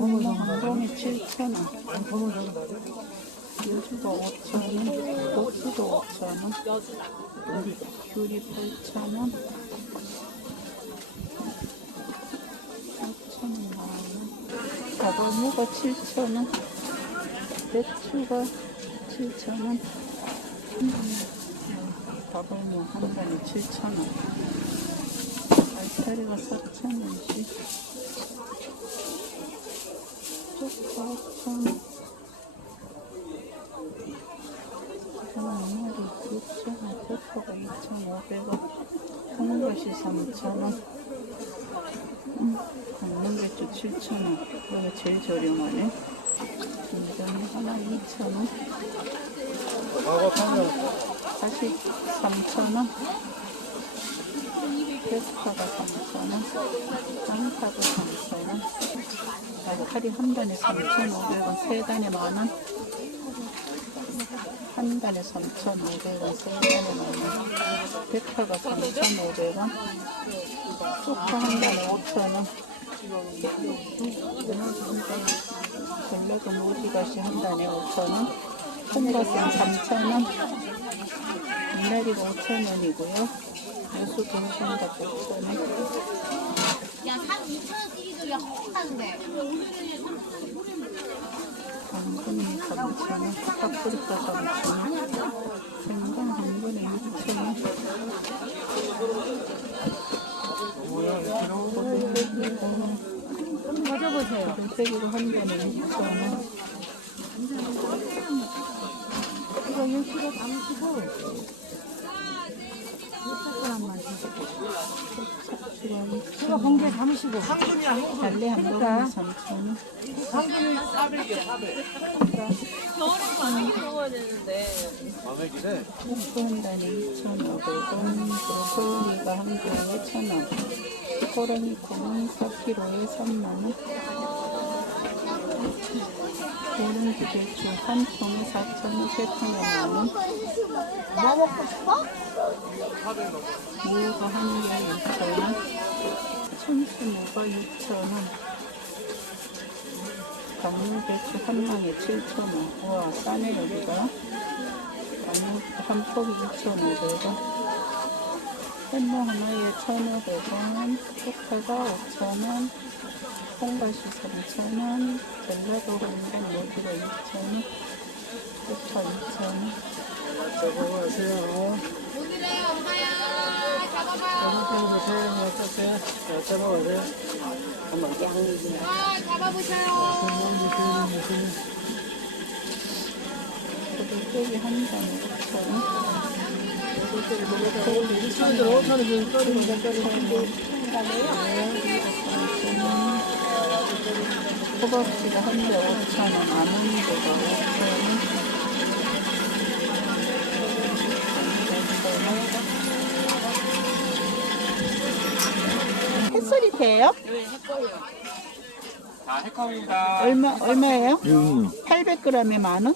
봉에 7,000원. 여주가 5,000원. 고수도 5,000원. 귤이 8,000원. 5,000원 나와요. 가방무가 7,000원. 배추가 7,000원. 다발무 한 단에 7,000원. 알타리가 4,000원씩. 쪽파 5,000원. 장마리 6,000원. 대파가 2,500원. 홍것이 3,000원. 음, 강릉배추 7,000원. 이거 제일 저렴하네. 김장 하나 2,000원. 다시 3,000원. 페스타가 3,000원. 양파도 3,000원. 알칼리 한 단에 3,500원. 세 단에 만원. 한 단에 3,500원. 세 단에 만원. 백파가 3,500원. 소파 한 단에 5,000원. 전라도 모지가시 한 단에 5,000원. 콩가스는 3,000원. 미나리가 5,000원이고요. 여수 등심가 5,000원. 야, 한 2천원씩이도 야, 혹하는데. 당근이 3,000원. 파프리카 3,000원. 생강 한 번에 6,000원. 가져보세요. 골뱅이가 한 번에 6,000원. 이거 6kg 담으시고. 참치가 이거 봉지에 담으시고. 달래 한 번에 3,000원. 고수 한 단에 2,500원. 브로콜리가 한 개에 1,000원. 호랑이 콩은 4kg에 3만원. 오렌지 배추 한 통에 4,000원, 세 통에 만원. 뭐 먹고 싶어? 무가 한 개에 6,000원. 청수무가 6,000원. 강물배추 한 망에 7,000원. 우와, 싸네, 여기가. 한 폭이 2,500원. 햄모 하나에 1,500원. 쪽파가 5,000원. 콩가시 3,000원. 젤라도 한번 모두가 2,000원. 쪽파 2,000원. 잡아보세요. 오늘의 엄마야, 잡아봐요. 잡아보세요. 자, 잡아보세요. 쫙 해주세요. 아, 잡아보세요. 고들빼기 한 잔에 5,000원. 이천들 오천원 지금 떨리는 것까지 호박지가 한대 5,000원, 아몬드가 5,000원. 햇소리 돼요? 다 해컵입니다. 얼마, 얼마예요? 800g에 만 원?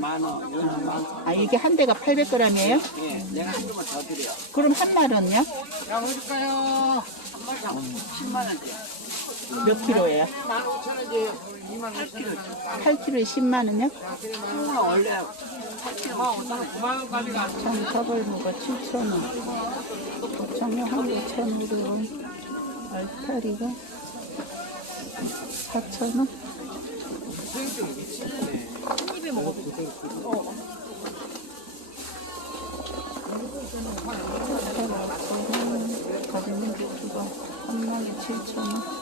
만원. 아, 이게 한 대가 800g이에요? 예, 내가 한 개만 더 드려요. 그럼 한 마리는요? 야, 어딜까요? 한 마리 한 10만원 돼요. 몇 킬로예요? 15,000원이에요. 2만 8kg. 8킬로에 10만 원요? 콩은 원래 8kg만 5,000원, 9만원까지 가. 참 가발무가 7,000원. 고창력 한개 1,500원. 알타리가 4,000원. 입에 먹어도 돼. 가지는 배추가 한 망에 7,000원. 이천오백원.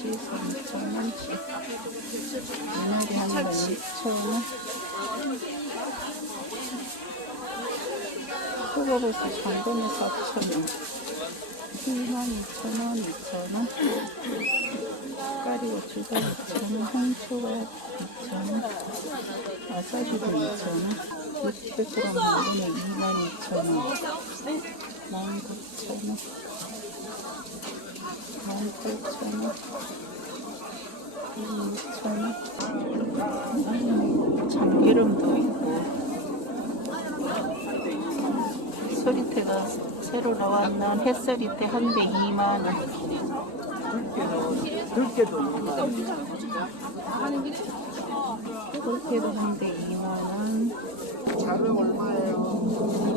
3,000원치, 3,000원치. 만약에 하는 거는 1,000원. 소고로서 당근에 4,000원. 1만 2,000원, 2,000원. 까리 고추가 2,000원, 홍초가 2,000원. 와사비도 2,000원. 600g 정도는 2만 2,000원. 19,000원. 18,000원, 26,000원, 이름도 있고 서리태가 새로 나왔는 햇서리태 한 대 2만 원. 들깨도 2만 꿀깨도 한대 2만 원. 자면 얼마예요?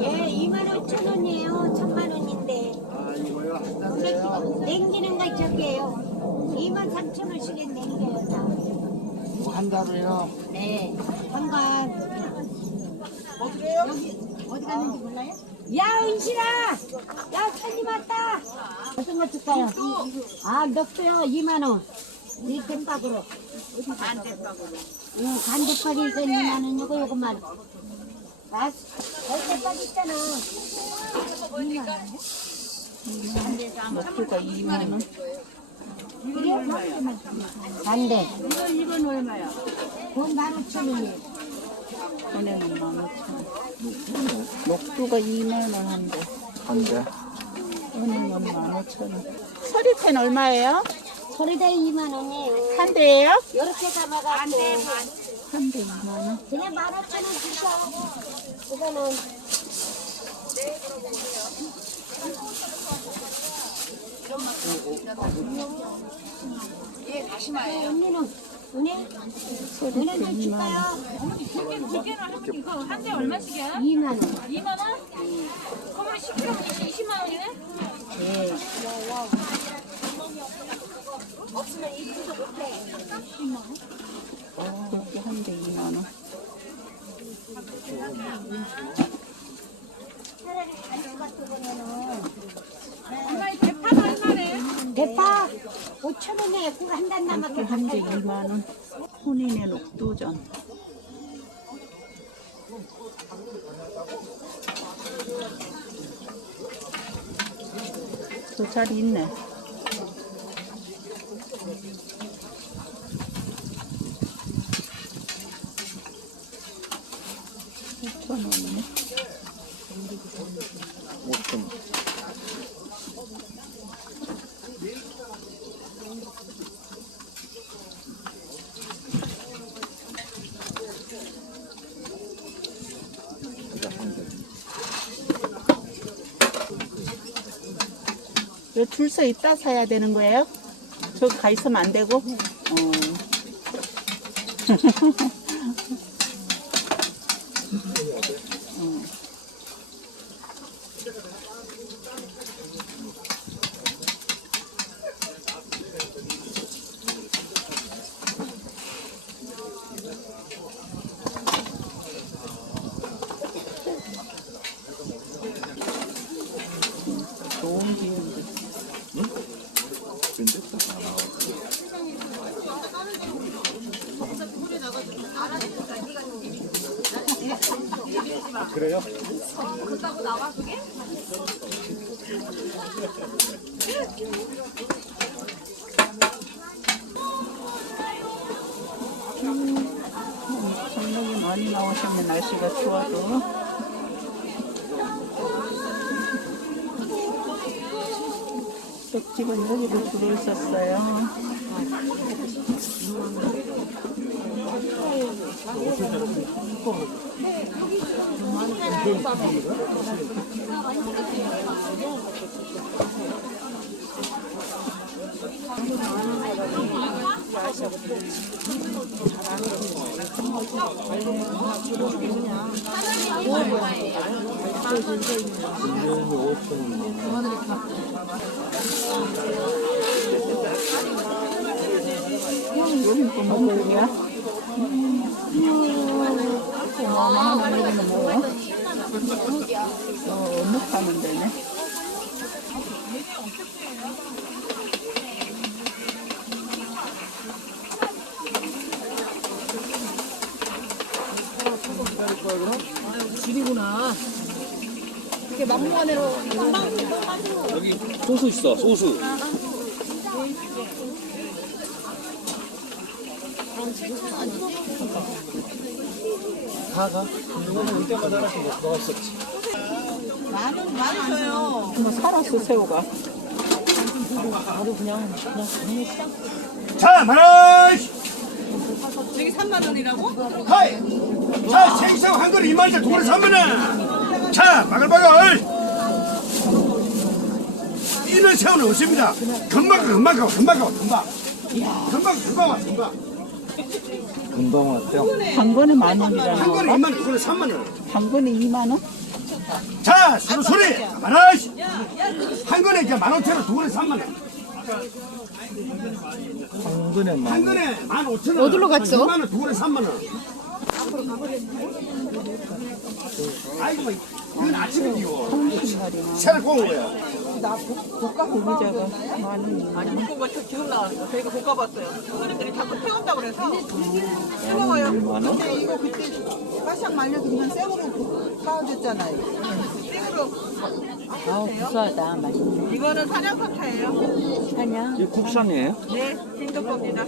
예, 2만 5천 원이에요. 1천만 원인데. 냉기는 거 저게요. 2만 3천 원씩에 냉겨요. 다. 한 달에요? 네. 한관. 여기 어디 갔는지 몰라요? 야, 은실아! 야, 손님 왔다! 어떤 거 줄까요? 아, 넉도요, 2만 원. 이 gem박으로. 간대박으로. 응, 간대박이 이거 2만 원이고, 요것만. 아, 간대박 있잖아. 녹두가 2만 원. 반대. 이거 이건 얼마야? 그건 만 오천 원이에요. 은행은 15,000원. 녹두가 2만 원 한대. 한대 은행은 15,000원. 서리태는 얼마예요? 소리다 2만 원이에요. 한 대예요? 이렇게 담아갖고 한대 2만 원. 그냥 만 오천 원 주셔. 이거는 예, 다시 말해요. 언니는 은행 은행 좀 2만 원. 줄까요? 이거 한 대 얼마씩이야? 2만 원. 2만 원? 그러면 10kg면 20만 원이네? 네. 꿀깨 한대 2만 원 간식 같은 거면은 엄마 이 대파가 얼마래? 대파 5천 원에 그거 한단 남았게 꿀깨 한대 2만 원. 혼인의 녹두전. 저 자리 있네. 줄 서 있다 사야 되는 거예요? 저기 가 있으면 안 되고? 어. 어. 좋은 기운들. 그래요? 장목이 많이 나오셨네 날씨가 좋아도 떡집은 여기도 들어있었어요 여기 또 먹을이야? 어마어마한 여기는 뭐야? 어, 어묵하면 되네 여기 소스 있어 소스 다 가? 이거는 올 때마다 하나씩 먹- 먹었었지 뭐 살았어 새우가 자, 만원! 저기 3만 원이라고? 하이! 자, 생새우 한 그릇 2만원짜리 두 그릇 3만 원. 자, 바글바글. 이런 새우는 없습니다. 금방 가, 금방 가, 금방 가, 금방. 금방, 금방 와, 금방. 금방 왔대요. 당근이 만 원이라는 한 그릇 건가? 2만 원, 두 그릇 3만 원. 당근이 2만 원? 자, 수루수리. 가만아. 한 그릇 이제 15,000원, 두 그릇 3만 원. 당근에 만한 그릇 15,000원. 어디로 갔어? 2만 원, 두 그릇 3만 원. 아이고, 뭐, 이건 아침이지요. 통신살이 나 구운 거야. 고기자가 많이 아니 묵고가 저 지금 나왔어. 저희가 볶아봤어요. 손님들이 자꾸 태운다 그래서 뜨거워요. 만 원? 근데 이거 그때 바싹 말려도 그냥 생으로 사와줬잖아요. 생으로 아우 구수하다 맛있네 이거는 사냥감차예요. 사냥 이게 국산이에요? 네, 진도 겁니다.